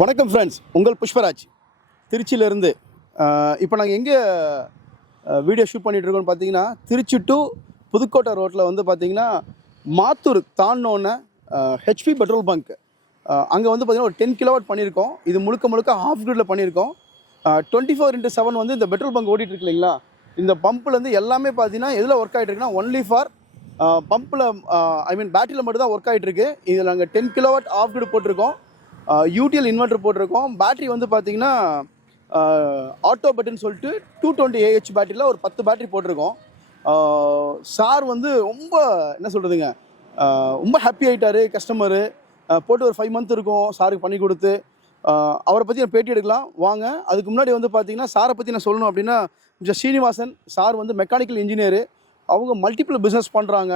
வணக்கம் ஃப்ரெண்ட்ஸ், உங்கள் புஷ்பராஜ் திருச்சியிலேருந்து. இப்போ நாங்கள் எங்கே வீடியோ ஷூட் பண்ணிகிட்டு இருக்கோம்னு பார்த்தீங்கன்னா, திருச்சி டு புதுக்கோட்டை ரோட்டில் வந்து பார்த்தீங்கன்னா மாத்தூர் தாண்டினோன்னே ஹெச்பி பெட்ரோல் பங்க். அங்கே வந்து பார்த்திங்கன்னா ஒரு 10 கிலோவாட் பண்ணியிருக்கோம். இது முழுக்க முழுக்க ஆஃப் கிரிடில் பண்ணியிருக்கோம். 24x7 வந்து இந்த பெட்ரோல் பங்க் ஓடிட்டுருக்கு இல்லைங்களா. இந்த பம்ப்லேருந்து எல்லாமே பார்த்தீங்கன்னா எதில் ஒர்க் ஆகிட்டு இருக்குன்னா ஒன்லி ஃபார் பம்பில், பேட்டரியில் மட்டும் தான் ஒர்க் ஆகிட்டுருக்கு. இதில் நாங்கள் 10 கிலோவாட் ஆஃப் கிரிட் போட்டிருக்கோம். யூடிஎல் இன்வெர்ட்டர் போட்டிருக்கோம். பேட்டரி வந்து பார்த்தீங்கன்னா ஆட்டோ பேட்டரின்னு சொல்லிட்டு 220 AH பேட்டரியில் ஒரு 10 பேட்டரி போட்டிருக்கோம். சார் வந்து ரொம்ப என்ன சொல்கிறதுங்க, ரொம்ப ஹாப்பி ஆகிட்டார் கஸ்டமரு. போட்டு ஒரு 5 மந்த் இருக்கும் சாருக்கு பண்ணி கொடுத்து. அவரை பற்றி நான் பேட்டி எடுக்கலாம் வாங்க. அதுக்கு முன்னாடி வந்து பார்த்தீங்கன்னா சாரை பற்றி நான் சொல்லணும் அப்படின்னா, மிஸ்டர் ஸ்ரீனிவாசன் சார் வந்து மெக்கானிக்கல் இன்ஜினியரு. அவங்க மல்டிபிள் பிஸ்னஸ் பண்ணுறாங்க.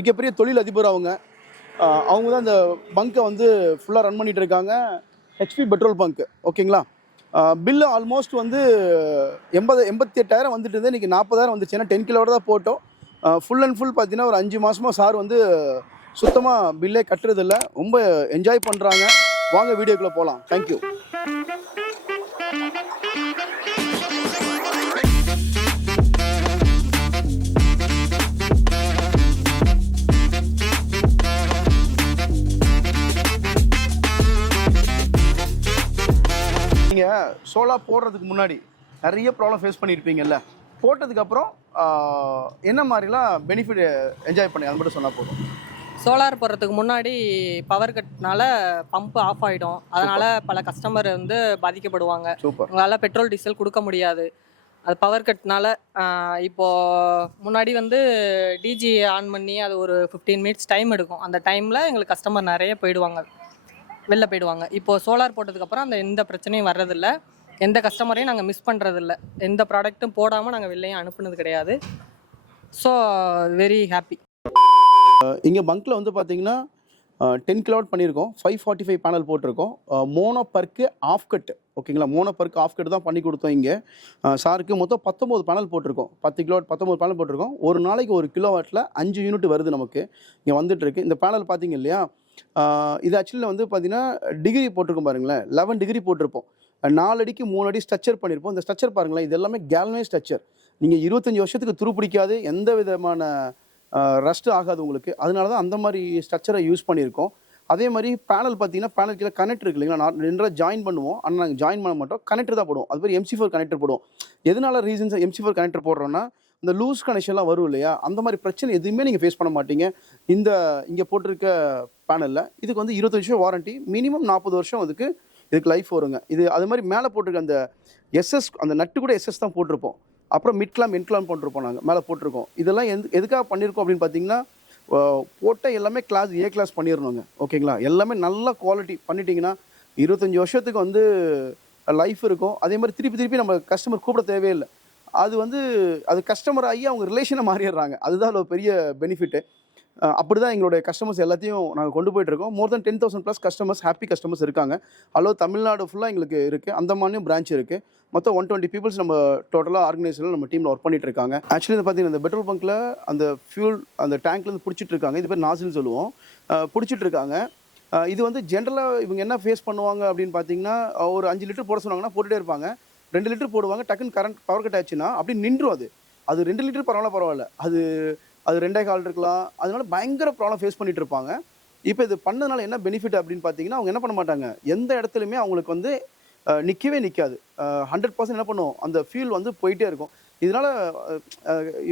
மிகப்பெரிய தொழில் அதிபர் அவங்க. அவங்க தான் இந்த பங்கை வந்து ஃபுல்லாக ரன் பண்ணிகிட்டு இருக்காங்க, ஹெச்பி பெட்ரோல் பங்க். ஓகேங்களா. பில்லு ஆல்மோஸ்ட் வந்து 88,000 வந்துட்டு இருந்து இன்றைக்கி 40,000 வந்துச்சு. ஏன்னா 10 கிலோவோட தான் போட்டோம். ஃபுல் அண்ட் ஃபுல் பார்த்தீங்கன்னா ஒரு 5 மாதமாக சார் வந்து சுத்தமாக பில்லே கட்டுறதில்ல. ரொம்ப என்ஜாய் பண்ணுறாங்க. வாங்க வீடியோக்குள்ளே போகலாம். தேங்க்யூ. நீங்கள் சோலார் போடுறதுக்கு முன்னாடி நிறைய ப்ராப்ளம் ஃபேஸ் பண்ணியிருப்பீங்கல்ல. போட்டதுக்கப்புறம் என்ன மாதிரிலாம் பெனிஃபிட் என்ஜாய் பண்ணி அது மட்டும் சொன்னால் போதும். சோலார் போடுறதுக்கு முன்னாடி பவர் கட்னால பம்ப் ஆஃப் ஆகிடும். அதனால் பல கஸ்டமர் வந்து பாதிக்கப்படுவாங்க. சூப்பர். உங்களால் பெட்ரோல் டீசல் கொடுக்க முடியாது. அது பவர் கட்னால இப்போது முன்னாடி வந்து டிஜி ஆன் பண்ணி அது ஒரு 15 மினிட்ஸ் டைம் எடுக்கும். அந்த டைமில் எங்களுக்கு கஸ்டமர் நிறைய வெளில போயிடுவாங்க. இப்போது சோலார் போட்டதுக்கப்புறம் எந்த பிரச்சனையும் வர்றதில்ல. எந்த கஸ்டமரையும் நாங்கள் மிஸ் பண்ணுறதில்ல. எந்த ப்ராடக்ட்டும் போடாமல் நாங்கள் வெளிலையும் அனுப்புனது கிடையாது. So very happy. இங்கே பங்க்கில் வந்து பார்த்தீங்கன்னா 10 கிலோவாட் பண்ணியிருக்கோம். 545 பேனல் போட்டிருக்கோம். Mono perc half cut. ஓகேங்களா. மோனோ பர்க்கு ஆஃப் கட் தான் பண்ணி கொடுத்தோம். இங்கே சாருக்கு மொத்தம் 19 பேனல் போட்டிருக்கோம். 10 கிலோவாட் 19 பேனல் போட்டிருக்கோம். ஒரு நாளைக்கு 1 கிலோவாட்டில் 5 யூனிட் வருது நமக்கு. இங்கே வந்துட்டுருக்கு. இந்த பேனல் பார்த்தீங்க இல்லையா, இது ஆக்சுவலியில் வந்து பார்த்தீங்கன்னா டிகிரி போட்டிருக்கோம் பாருங்களேன். 11 டிகிரி போட்டிருப்போம். 4 அடிக்கு 3 அடி ஸ்ட்ரக்சர் பண்ணியிருப்போம். இந்த ஸ்ட்ரக்சர் பாருங்களேன், இது எல்லாமே கேல்வனைஸ் ஸ்ட்ரக்சர். நீங்கள் 25 வருஷத்துக்கு துரு பிடிக்காது, எந்த விதமான ரஸ்ட் ஆகாது உங்களுக்கு. அதனால தான் அந்த மாதிரி ஸ்ட்ரக்சரை யூஸ் பண்ணியிருக்கோம். அதே மாதிரி பேனல் பார்த்தீங்கன்னா பேனல் கீழே கனெக்டர் இருக்கு இல்லைங்களா. ரெண்டாக ஜாயின் பண்ணுவோம். ஆனால் நாங்கள் ஜாயின் பண்ண மாட்டோம், கனெக்டர் தான் போடுவோம். அது மாதிரி MC4 கனெக்டர் போடுவோம். எதனால ரீசன்ஸ் MC4 கனெக்டர் போடுறோன்னா, இந்த லூஸ் கனெக்ஷன்லாம் வரும் இல்லையா, அந்த மாதிரி பிரச்சனை எதுவுமே நீங்கள் ஃபேஸ் பண்ண மாட்டீங்க. இங்கே போட்டிருக்க பேனலில் இதுக்கு வந்து 25 வருஷம் வாரண்ட்டி, மினிமம் 40 வருஷம் இதுக்கு லைஃப் வருங்க. இது அது மாதிரி மேலே போட்டிருக்க அந்த SS, அந்த நட்டு கூட SS தான் போட்டிருப்போம். அப்புறம் மிட் கிளாம் என் கிளாம் போட்டிருப்போம். நாங்கள் மேலே போட்டிருக்கோம். இதெல்லாம் எதுக்காக பண்ணியிருக்கோம் அப்படின்னு பார்த்தீங்கன்னா, போட்ட எல்லாமே கிளாஸ் A கிளாஸ் பண்ணிடணுங்க. ஓகேங்களா. எல்லாமே நல்ல குவாலிட்டி பண்ணிட்டீங்கன்னா 25 வருஷத்துக்கு வந்து லைஃப் இருக்கும். அதே மாதிரி திருப்பி நம்ம கஸ்டமர் கூப்பிட தேவையில்லை. அது கஸ்டமர் ஆகி அவங்க ரிலேஷனை மாறிடுறாங்க. அதுதான் அதில் பெரிய பெனிஃபிட்டு. அப்படி தான் எங்களுடைய கஸ்டமர்ஸ் எல்லாத்தையும் நாங்கள் கொண்டு போயிட்டுருக்கோம். மோர் தென் 10,000+ கஸ்டமர்ஸ், ஹாப்பி கஸ்டமர்ஸ் இருக்காங்க. தமிழ்நாடு ஃபுல்லாக எங்களுக்கு இருக்குது. அந்தமான்லையும் பிரான்ச் இருக்குது. மொத்தம் 120 பீப்புள்ஸ் நம்ம டோட்டலாக ஆர்கனைசேஷனில் நம்ம டீமில் ஒர்க் பண்ணிட்டு இருக்காங்க. ஆக்சுவலி பார்த்தீங்கன்னா இந்த பெட்ரோல் பங்க்கில் அந்த ஃபியூல் அந்த டேங்க்லேருந்து பிடிச்சிட்டு இருக்காங்க. இது பேர் நாசில்னு சொல்லுவோம். பிடிச்சிட்டு இருக்காங்க. இது வந்து ஜென்ரலாக இவங்க என்ன ஃபேஸ் பண்ணுவாங்க அப்படின்னு பார்த்தீங்கன்னா, ஒரு 5 லிட்டர் போட சொன்னாங்கன்னா போட்டுகிட்டே இருப்பாங்க. 2 லிட்டர் போடுவாங்க. டக்குன்னு பவர் கட் ஆச்சுன்னா அப்படி நின்றும். அது 2 லிட்டர் பரவாயில்ல. அது 2.25 இருக்கலாம். அதனால பயங்கர ப்ராப்ளம் ஃபேஸ் பண்ணிட்டு இருப்பாங்க. இப்போ இது பண்ணதுனால என்ன பெனிஃபிட் அப்படின்னு பார்த்தீங்கன்னா, அவங்க என்ன பண்ண மாட்டாங்க, எந்த இடத்துலையுமே அவங்களுக்கு வந்து நிற்கவே நிற்காது. 100% என்ன பண்ணுவோம், அந்த ஃபியூல் வந்து போயிட்டே இருக்கும். இதனால்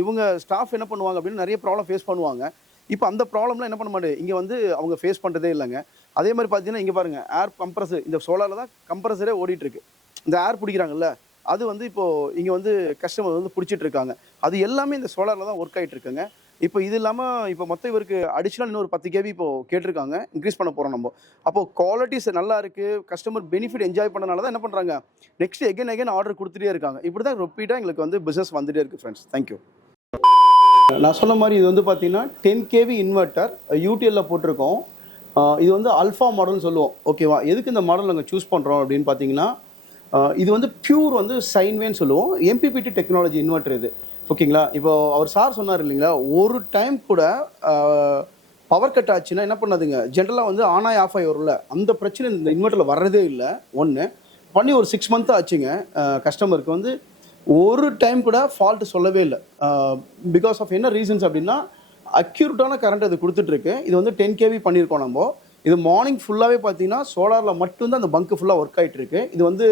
இவங்க ஸ்டாஃப் என்ன பண்ணுவாங்க அப்படின்னு நிறைய ப்ராப்ளம் ஃபேஸ் பண்ணுவாங்க. இப்போ அந்த ப்ராப்ளம்லாம் என்ன பண்ண மாட்டேன் இங்கே வந்து அவங்க ஃபேஸ் பண்ணுறதே இல்லைங்க. அதே மாதிரி பார்த்தீங்கன்னா இங்கே பாருங்கள், ஏர் கம்ப்ரஸர், இந்த சோலாரில் தான் கம்ப்ரஸரே ஓடிட்டுருக்கு. இந்த ஏர் பிடிக்கிறாங்கல்ல, அது வந்து இப்போது இங்கே வந்து கஸ்டமர் வந்து பிடிச்சிட்டு இருக்காங்க. அது எல்லாமே இந்த சோலாரில் தான் ஒர்க் ஆகிட்டு இருக்குங்க. இப்போ இது இல்லாமல் இப்போ மொத்தம் இவருக்கு அடிஷ்னல் இன்னொரு 10 kV இப்போது கேட்டிருக்காங்க. இன்க்ரீஸ் பண்ண போகிறோம் நம்ம. அப்போது குவாலிட்டிஸ் நல்லா இருக்குது. கஸ்டமர் பெனிஃபிட் என்ஜாய் பண்ணனால தான் என்ன பண்ணுறாங்க, நெக்ஸ்ட் எகைன் ஆர்டர் கொடுத்துட்டே இருக்காங்க. இப்படி தான் ரிப்பீட்டாக எங்களுக்கு வந்து பிஸ்னஸ் வந்துகிட்டே இருக்குது ஃப்ரெண்ட்ஸ். தேங்க்யூ. நான் சொன்ன மாதிரி இது வந்து பார்த்தீங்கன்னா 10 kV இன்வெர்ட்டர் யூடிஎல்லில் போட்டிருக்கோம். இது வந்து அல்ஃபா மாடல்னு சொல்லுவோம். ஓகேவா. எதுக்கு இந்த மாடல் நாங்கள் சூஸ் பண்ணுறோம் அப்படின்னு பார்த்தீங்கன்னா, இது வந்து பியூர் வந்து சைன்வேன்னு சொல்லுவோம். MPPT டெக்னாலஜி இன்வெர்ட்டர் இது. ஓகேங்களா. இப்போ அவர் சார் சொன்னார் இல்லைங்களா, ஒரு டைம் கூட பவர் கட் ஆச்சுன்னா என்ன பண்ணாதுங்க, ஜென்ரலாக வந்து ஆன் ஆகி ஆஃப் ஆகி வரும்ல, அந்த பிரச்சனை இந்த இன்வெர்ட்டரில் வர்றதே இல்லை. ஒன்று பண்ணி ஒரு 6 month ஆச்சுங்க. கஸ்டமருக்கு வந்து ஒரு டைம் கூட ஃபால்ட்டு சொல்லவே இல்லை. பிகாஸ் ஆஃப் என்ன ரீசன்ஸ் அப்படின்னா, அக்யூரேட்டான கரண்ட் அது கொடுத்துட்ருக்கு. இது வந்து 10 kV பண்ணியிருக்கோம் நம்ம. இது மார்னிங் ஃபுல்லாகவே பார்த்தீங்கன்னா சோலாரில் மட்டும்தான் அந்த பங்கு ஃபுல்லாக ஒர்க் ஆகிட்டு இருக்கு. இது வந்து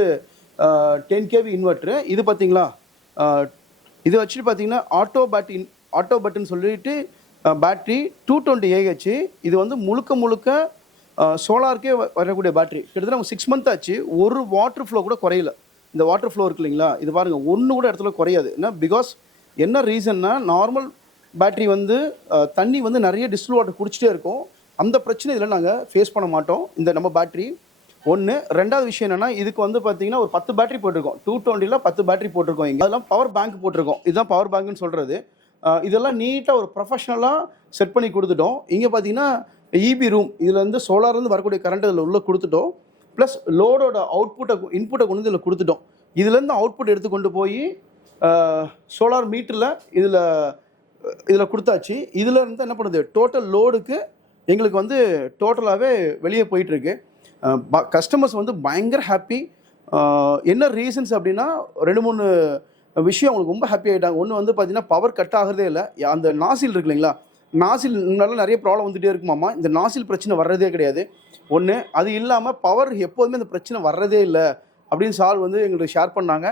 10 kV இன்வெர்ட்ரு. இது பார்த்தீங்களா, இது வச்சுட்டு பார்த்தீங்கன்னா ஆட்டோ பட்டன் சொல்லிட்டு பேட்ரி 220 Ah. இது வந்து முழுக்க சோலாருக்கே வரக்கூடிய பேட்ரி. கிட்டத்தட்ட நம்ம 6 month ஆச்சு, ஒரு வாட்டர் ஃப்ளோ கூட குறையல. இந்த வாட்டர் ஃப்ளோ இருக்கு இல்லைங்களா, இது பாருங்கள் ஒன்று கூட இடத்துல குறையாது. ஏன்னா பிகாஸ் என்ன ரீசன்னா, நார்மல் பேட்ரி வந்து தண்ணி வந்து நிறைய டிஸ்டில் வாட்டர் குடிச்சிட்டே இருக்கும். அந்த பிரச்சனை இதில் நாங்கள் ஃபேஸ் பண்ண மாட்டோம் இந்த நம்ம பேட்ரி. ஒன்று. ரெண்டாவது விஷயம் என்னென்னா, இதுக்கு வந்து பார்த்தீங்கன்னா ஒரு 10 பேட்டரி போட்டிருக்கோம். 220ல் 10 பேட்டரி போட்டிருக்கோம். இங்கே அதெல்லாம் பவர் பேங்க் போட்டிருக்கோம். இதுதான் பவர் பேங்க்னு சொல்கிறது. இதெல்லாம் நீட்டாக ஒரு ப்ரொஃபஷ்னலாக செட் பண்ணி கொடுத்துட்டோம். இங்கே பார்த்தீங்கன்னா இபி ரூம், இதில் வந்து சோலார்லேருந்து வரக்கூடிய கரண்ட் இதில் உள்ளே கொடுத்துட்டோம். ப்ளஸ் லோடோட இன்புட்டை கொண்டு இதில் கொடுத்துட்டோம். இதுலேருந்து அவுட்புட் எடுத்து கொண்டு போய் சோலார் மீட்டரில் இதில் கொடுத்தாச்சு. இதில் இருந்து என்ன பண்ணுது, டோட்டல் லோடுக்கு எங்களுக்கு வந்து டோட்டலாகவே வெளியே போயிட்டுருக்கு. கஸ்டமர்ஸ் வந்து பயங்கர ஹாப்பி. என்ன ரீசன்ஸ் அப்படின்னா, 2-3 விஷயம் அவங்களுக்கு ரொம்ப ஹாப்பி ஆகிட்டாங்க. ஒன்று வந்து பார்த்தீங்கன்னா பவர் கட் ஆகிறதே இல்லை. அந்த நாசில் இருக்கு இல்லைங்களா, நாசில் முன்னாடி நிறைய ப்ராப்ளம் வந்துகிட்டே இருக்குமாம்மா. இந்த நாசில் பிரச்சனை வர்றதே கிடையாது. ஒன்று. அது இல்லாமல் பவர் எப்போதுமே அந்த பிரச்சனை வர்றதே இல்லை அப்படின்னு சார் வந்து எங்களுக்கு ஷேர் பண்ணாங்க.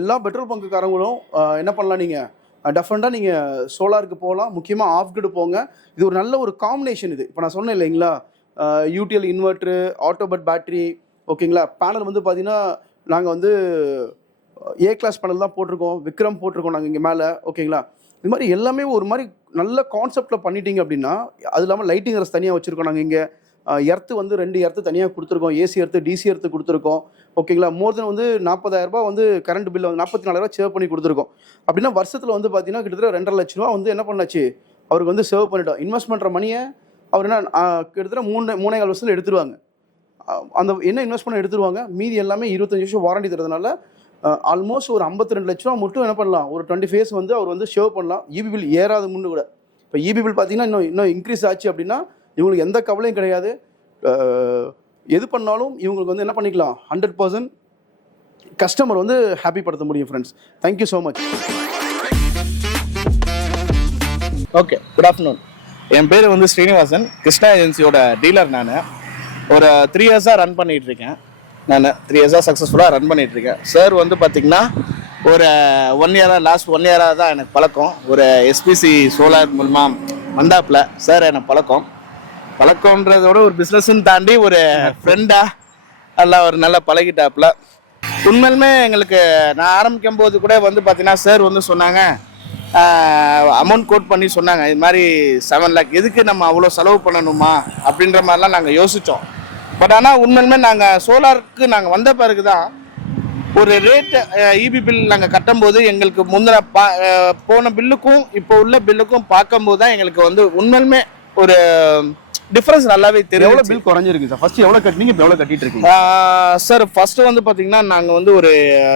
எல்லா பெட்ரோல் பங்குக்காரங்களும் என்ன பண்ணலாம், நீங்கள் டெஃபரெண்டாக நீங்கள் சோலாருக்கு போகலாம். முக்கியமாக ஆஃப் கிரிட் போங்க. இது ஒரு நல்ல ஒரு காம்பினேஷன். இது இப்போ நான் சொன்னேன் இல்லைங்களா, யூடிஎல் இன்வெர்ட்ரு, ஆட்டோபட் பேட்ரி, ஓகேங்களா. பேனல் வந்து பார்த்தீங்கன்னா நாங்கள் வந்து ஏ கிளாஸ் பேனல் தான் போட்டிருக்கோம், விக்ரம் போட்டிருக்கோம் நாங்கள் இங்கே மேலே, ஓகேங்களா. இது மாதிரி எல்லாமே ஒரு மாதிரி நல்ல கான்செப்டில் பண்ணிட்டீங்க அப்படின்னா, அது இல்லாமல் லைட்டிங் ரஸ் தனியாக வச்சுருக்கோம் நாங்கள் இங்கே. எர்த்து வந்து 2 எர்த்து தனியாக கொடுத்துருக்கோம், ஏசி எர்த்து டிசி எர்த்து கொடுத்துருக்கோம், ஓகேங்களா. மோர் தென் வந்து 40,000 வந்து கரண்ட் பில் வந்து 44,000 சேவ் பண்ணி கொடுத்துருக்கோம். அப்படின்னா வருஷத்தில் வந்து பார்த்தீங்கன்னா கிட்டத்தட்ட 2.5 லட்ச ரூபா வந்து என்ன பண்ணாச்சு, அவருக்கு வந்து சேவ் பண்ணிட்டோம். இன்வெஸ்ட் பண்ணுற மணியை அவர் என்ன கிட்டத்தட்ட 3.5 வருஷத்தில் எடுத்துருவாங்க. அந்த என்ன இன்வெஸ்ட் பண்ண எடுத்துருவாங்க. மீதி எல்லாமே 25 வருஷம் வாரண்டி தரதுனால ஆல்மோஸ்ட் ஒரு 52 லட்ச ரூபா மட்டும் என்ன பண்ணலாம், ஒரு 20 ஃபேஸ் வந்து அவர் வந்து சேவ் பண்ணலாம். இபி பில் ஏறாது முன்னு கூட. இப்போ இபி பில் பார்த்தீங்கன்னா இன்னும் இன்க்ரீஸ் ஆச்சு அப்படின்னா இவங்களுக்கு எந்த கவலையும் கிடையாது. எது பண்ணாலும் இவங்களுக்கு வந்து என்ன பண்ணிக்கலாம், 100% கஸ்டமர் வந்து ஹாப்பி படுத்த முடியும். Friends, thank you so much. Okay, good afternoon. என் பேர் வந்து ஸ்ரீனிவாசன், கிருஷ்ணா ஏஜென்சியோட டீலர். நான் ஒரு 3 இயர்ஸாக ரன் பண்ணிகிட்ருக்கேன். 3 இயர்ஸாக சக்ஸஸ்ஃபுல்லாக ரன் பண்ணிகிட்ருக்கேன். சார் வந்து பார்த்திங்கன்னா ஒரு 1 இயராக, லாஸ்ட் 1 இயராக தான் எனக்கு பழக்கம். ஒரு எஸ்பிசி சோலார் மூலமாக வந்தாப்புல சார் எனக்கு பழக்கம்ன்றதோட ஒரு பிஸ்னஸ்ன்னு தாண்டி ஒரு ஃப்ரெண்டாக எல்லாம் ஒரு நல்லா பழகிட்டாப்புல. உண்மையிலுமே எங்களுக்கு நான் ஆரம்பிக்கும் போது கூட வந்து பார்த்தீங்கன்னா சார் வந்து சொன்னாங்க, அமௌண்ட் கோட் பண்ணி சொன்னாங்க, இது மாதிரி 7 lakh எதுக்கு நம்ம அவ்வளோ செலவு பண்ணணுமா அப்படின்ற மாதிரிலாம் நாங்கள் யோசித்தோம். பட் ஆனால் உண்மையிலுமே நாங்கள் சோலாருக்கு நாங்கள் வந்த பிறகு தான் ஒரு ரேட்டு இபி பில் நாங்கள் கட்டும்போது எங்களுக்கு முந்தின போன பில்லுக்கும் இப்போ உள்ள பில்லுக்கும் பார்க்கும்போது தான் எங்களுக்கு வந்து உண்மையிலுமே ஒரு டிஃபரன்ஸ் நல்லாவே தெரியும். எவ்வளோ பில் குறைஞ்சிருக்கு சார்? ஃபர்ஸ்ட் எவ்வளோ கட்டினீங்க, இப்போ எவ்வளோ கட்டிட்டு இருக்கீங்க சார்? ஃபர்ஸ்ட் வந்து பார்த்தீங்கன்னா நாங்கள் வந்து ஒரு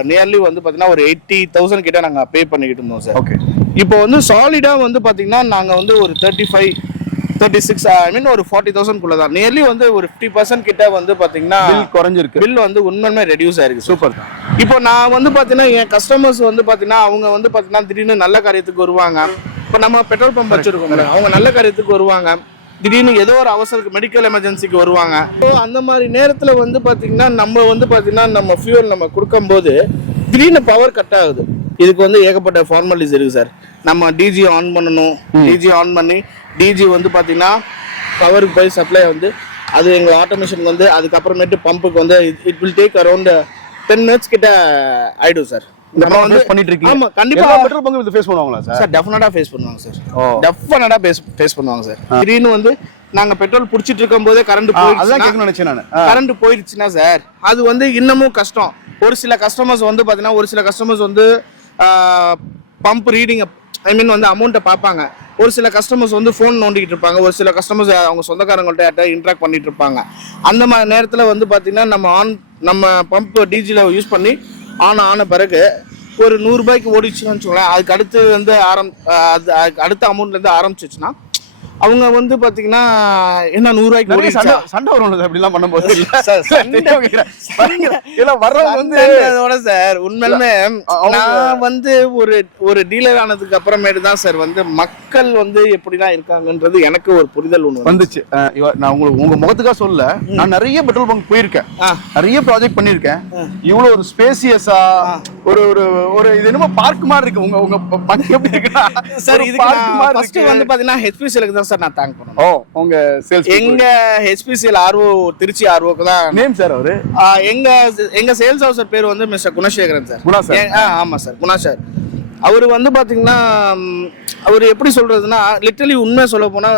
நியர்லி வந்து பார்த்தீங்கன்னா ஒரு 80,000 கிட்ட நாங்கள் பே பண்ணிக்கிட்டு இருந்தோம் சார். ஓகே. இப்போ வந்து சாலிடாக வந்து பார்த்தீங்கன்னா நாங்கள் வந்து ஒரு 35, 36 ஐ மீன் ஒரு 40,000 தான். நியர்லி வந்து ஒரு 50% கிட்ட வந்து பார்த்தீங்கன்னா பில் குறைஞ்சிருக்கு. பில் வந்து உண்மையுமே ரெடியூஸ் ஆயிருக்கு. சூப்பர். இப்போ நான் வந்து பார்த்தீங்கன்னா என் கஸ்டமர்ஸ் வந்து பார்த்தீங்கன்னா அவங்க வந்து பார்த்தீங்கன்னா திடீர்னு நல்ல காரியத்துக்கு வருவாங்க. இப்போ நம்ம பெட்ரோல் பம்ப் வச்சிருக்கோம், அவங்க நல்ல காரியத்துக்கு வருவாங்க. திடீர்னு ஏதோ ஒரு அவசரத்துக்கு மெடிக்கல் எமர்ஜென்சிக்கு வருவாங்க. ஸோ அந்த மாதிரி நேரத்தில் வந்து பார்த்தீங்கன்னா நம்ம வந்து பார்த்தீங்கன்னா நம்ம ஃபியூல் நம்ம கொடுக்கும்போது திடீர்னு பவர் கட் ஆகுது. இதுக்கு வந்து ஏகப்பட்ட ஃபார்மாலிட்டிஸ் இருக்குது சார். நம்ம டிஜி ஆன் பண்ணணும், டிஜி ஆன் பண்ணி டிஜி வந்து பார்த்தீங்கன்னா பவருக்கு போய் சப்ளை வந்து அது எங்கள் ஆட்டோமேஷன் வந்து அதுக்கப்புறமேட்டு பம்புக்கு வந்து it will take around 10 minutes கிட்ட ஆயிடும் சார். நம்ம வந்து பண்ணிட்டு இருக்கீங்க. ஆமா, கண்டிப்பா பெட்ரோல் பங்க் இது ஃபேஸ் பண்ணுவாங்களா சார்? சார் டெஃபினட்டா ஃபேஸ் பண்ணுவாங்க சார். டெஃபினட்டா ஃபேஸ் பண்ணுவாங்க சார். திடீர்னு வந்து நாங்க பெட்ரோல் புடிச்சிட்டு இருக்கும்போதே கரண்ட் போயிடுச்சு. அதான் கேட்க நினைச்சேன் நான். கரண்ட் போயிடுச்சுன்னா சார் அது வந்து இன்னமும் கஷ்டம். ஒரு சில கஸ்டமர்ஸ் வந்து பாத்தீங்கன்னா பம்ப் ரீடிங் ஐ மீன் வந்து அமௌண்ட்டை பார்ப்பாங்க. ஒரு சில கஸ்டமர்ஸ் வந்து ஃபோன் நோண்டிக்கிட்டு இருப்பாங்க. ஒரு சில கஸ்டமர்ஸ் அவங்க சொந்தக்காரங்கள்ட்ட இன்ட்ராக்ட் பண்ணிட்டு இருப்பாங்க. அந்த மாதிரி நேரத்தில் வந்து பார்த்தீங்கன்னா நம்ம பம்ப் டிஜியில் யூஸ் பண்ணி ஆன பிறகு ஒரு 100 ரூபாய்க்கு ஓடிச்சுன்னு வச்சுக்கோங்களேன். அதுக்கு அடுத்து வந்து அடுத்த அமௌண்ட்லேருந்து ஆரம்பிச்சிச்சுன்னா அவங்க வந்து பாத்தீங்கன்னா என்ன 100 ரூபாய்க்கு நிறைய ஓடிச்சா? சண்டை வரும் சார் அப்படிலாம் பண்ணும்போது இல்ல சார், வர்றவங்க வந்து அதோட சார் உண்மையிலுமே நான் வந்து ஒரு டீலர் ஆனதுக்கு அப்புறமேட்டு தான் சார் வந்து மக்கள் வந்து எப்படிதான் இருக்காங்கன்றது எனக்கு ஒரு புரிதல் ஒண்ணு வந்துச்சு. நான் உங்களுக்கு உங்க முகத்துக்காக சொல்ல, நான் நிறைய பெட்ரோல் பங்க் போயிருக்கேன், நிறைய ப்ராஜெக்ட் பண்ணிருக்கேன். இவ்வளவு ஒரு ஸ்பேசியஸா ஒரு ஒரு ஒரு இது என்னமோ பார்க் மாதிரி இருக்கு. உங்க உங்க பங்க் எப்படி இருக்குன்னா சார் இதுக்கு ஃபர்ஸ்ட் வந்து பாத்தீங்கன்னா HPCL தான் சார் நான் தேங்க் பண்ணணும். ஓ உங்க சேல்ஸ் எங்க HPCL ஆர்ஓ திருச்சி ஆர்ஓக்கு தான் நேம் சார் அவரு. எங்க சேல்ஸ் ஆஃபீஸர் பேர் வந்து mister Gunasekaran sir. Guna sir. ஆமா சார், குணா சார். அவர் வந்து பாத்தீங்கன்னா அவர் எப்படி சொல்றதுன்னா லிட்டரலி உண்மை சொல்ல போனா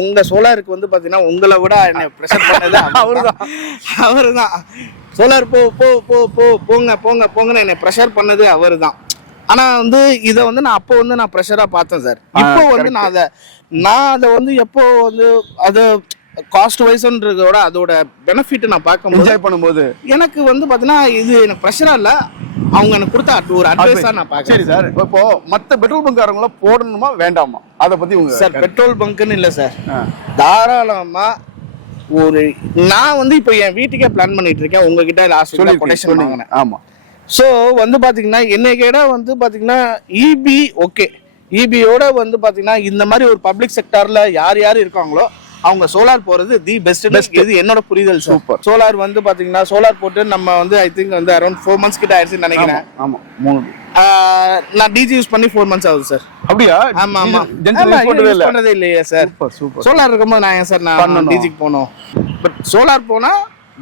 உங்க சோலாருக்கு வந்து பாத்தீங்கன்னா உங்களை விட என்ன ப்ரெஷர் பண்ணது அவருதான். சோலார் போ போ போ போ போங்க போங்க போங்கன்னு என்னை ப்ரெஷர் பண்ணது அவரு தான். ஆனா வந்து இதை வந்து நான் அப்போ வந்து நான் ப்ரெஷரா பார்த்தேன் சார். இப்போ வந்து நான் அதை வந்து எப்போ வந்து அது காஸ்ட் வைஸ்ன்றத விட அதோட பெனிஃபிட் நான் பார்க்கும்போது என்ஜாய் பண்ணும்போது எனக்கு வந்து பாத்தீங்கன்னா இது எனக்கு ப்ரெஷரா இல்ல, அவங்க எனக்கு கொடுத்த ஒரு அட்வைஸா நான் பார்க்கறேன். சரி சார், இப்போ மத்த பெட்ரோல் பங்காரங்கள போடணுமா வேண்டாமா அத பத்தி உங்க சார் பெட்ரோல் பங்க்னு இல்ல சார், தாராளமா ஒரு நான் வந்து இப்போ என் வீட்டுக்கே பிளான் பண்ணிட்டு இருக்கேன். உங்ககிட்ட லாஸ்ட் கொட்டேஷன் வாங்கினேன். ஆமா. ஸோ வந்து பாத்தீங்கன்னா என்னை கேட வந்து பாத்தீங்கன்னா இபி ஓகே, இபியோட வந்து பாத்தீங்கன்னா இந்த மாதிரி ஒரு பப்ளிக் செக்டார்ல யார் யார் இருக்காங்களோ அவங்க சோலார் போறது தி பெஸ்ட். இது என்னோட புரிதல். சூப்பர். சோலார் வந்து பாத்தீங்கன்னா சோலார் போட்டு நம்ம வந்து ஐ திங்க் வந்து அரௌண்ட் 4 months கிட்ட ஆயிடுச்சுன்னு நினைக்கிறேன். ஆமா 3. நான் டிஜி யூஸ் பண்ணி 4 months ஆகுது சார். அப்படியா? ஆமா ஆமா. யூஸ் பண்றதே இல்லையா சார்? சூப்பர். சோலார் இருக்கும்போது நான் ஏன் சார் நான் டிஜிக்கு போனோம்? பட் சோலார் போனா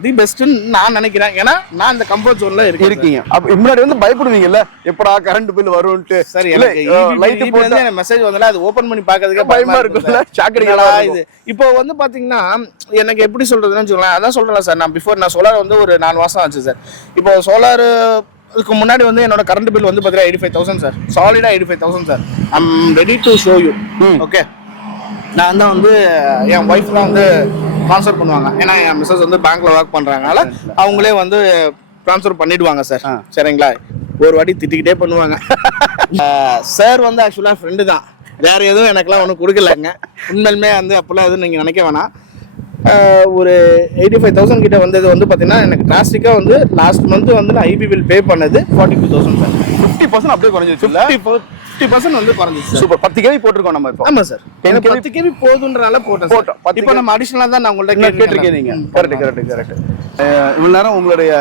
தி பெஸ்ட்னு நான் நினைக்கிறேன். ஏன்னா நான் இந்த கம்ஃபர்ட் ஜோன்ல இருக்கீங்க. அப்ப முன்னாடி வந்து பயப்படுவீங்கல்ல, எப்படா கரண்ட் பில் வரும்ட்டு. சரி, லைட் போட்டு எனக்கு மெசேஜ் வந்தல அது ஓபன் பண்ணி பார்க்கிறதுக்கே பயமா இருக்குல்ல, ஷாக் அடிக்கலா இது. இப்போ வந்து பாத்தீங்கன்னா எனக்கு எப்படி சொல்றதுன்னு சொல்லலாம், அதான் சொல்றேன் சார். நான் பிஃபோர் நான் சோலார் வந்து ஒரு 4 மாசம் ஆச்சு சார். இப்போ சோலார் இதுக்கு முன்னாடி வந்து என்னோட கரண்ட் பில் வந்து பாத்தீங்கன்னா 85,000 சார். சாலிடா 85,000 sir. I'm ready to show you. Okay, நான் தான் வந்து என் ஒய்ஃப் தான் வந்து ட்ரான்ஸ்ஃபர் பண்ணுவாங்க. ஏன்னா என் மிஸ்ஸஸ் வந்து பேங்க்ல ஒர்க் பண்றாங்கனால அவங்களே வந்து ட்ரான்ஸ்ஃபர் பண்ணிடுவாங்க சார். சரிங்களா? ஒரு வாட்டி திட்டிக்கிட்டே பண்ணுவாங்க. சார் வந்து ஆக்சுவலா ஃப்ரெண்டு தான், வேற எதுவும் எனக்குலாம் ஒன்றும் கொடுக்கலங்க. உண்மையிலுமே வந்து அப்பெல்லாம் எதுவும் நீங்கள் நினைக்க வேணாம். ஒரு 85,000 கிட்ட வந்தது வந்து பார்த்தீங்கன்னா எனக்கு டிராஸ்டிக்காக வந்து லாஸ்ட் மந்த் வந்து நான் ஐபி பில் பே பண்ணது 42,000 சார். 50% அப்படியே குறைஞ்சிச்சு. 50% வந்து குறைஞ்சிச்சு. சூப்பர். 10 கேவி போட்டிருக்கோம் நம்ம இப்போ. ஆமா சார், எனக்கு 10 கேவி போதுன்றனால போட்டோம். இப்போ நம்ம அடிஷனலா தான் நான் உங்கள்ட்ட கேட்டிருக்கேன். நீங்க கரெக்ட். இவ்வளவு நேரம் உங்களுடைய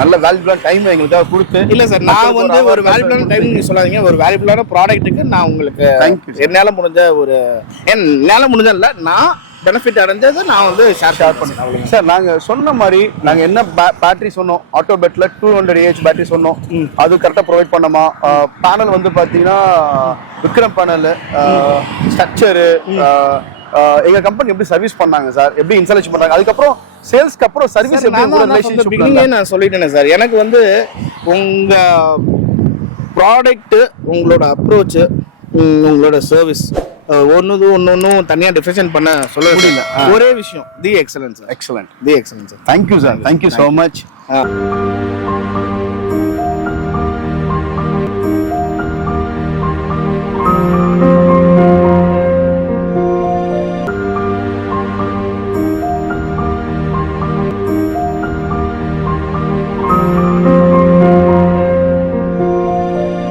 நல்ல வேல்யூபிளான டைம் எங்களுக்காக கொடுத்து. இல்ல சார், நான் வந்து ஒரு வேல்யூபிளான டைம் நீங்க சொல்லாதீங்க, ஒரு வேல்யூபிளான ப்ராடக்ட்டுக்கு நான் உங்களுக்கு என்னால முடிஞ்ச இல்ல நான் பெனிஃபிட் அடைஞ்சதை நான் வந்து ஷேர் பண்ணேன் சார். நாங்க சொன்ன மாதிரி நாங்க என்ன பேட்டரி சொன்னோம், ஆட்டோ பெட்ல 200 AH பேட்டரி சொன்னோம், அது கரெக்டா ப்ரொவைட் பண்ணோமா? பேனல் வந்து பாத்தீங்கன்னா விக்ரம் பேனல், ஸ்ட்ரக்சரு எங்க கம்பெனி எப்படி சர்வீஸ் பண்ணாங்க சார், எப்படி இன்ஸ்டாலேஷன் பண்ணாங்க, அதுக்கப்புறம் சேல்ஸ்க்கு அப்புறம் சர்வீஸ் எப்படி நான் சொல்லிட்டேனே சார். எனக்கு வந்து உங்க ப்ராடக்ட், உங்களோட அப்ரோச், உங்களோட சர்வீஸ் ஒன்னும் தனியா டிஃபரன்ஷியேட் பண்ண சொல்ல முடியல. ஒரே விஷயம், the excellence. Excellent. The excellence. Thank you sir, thank you so much.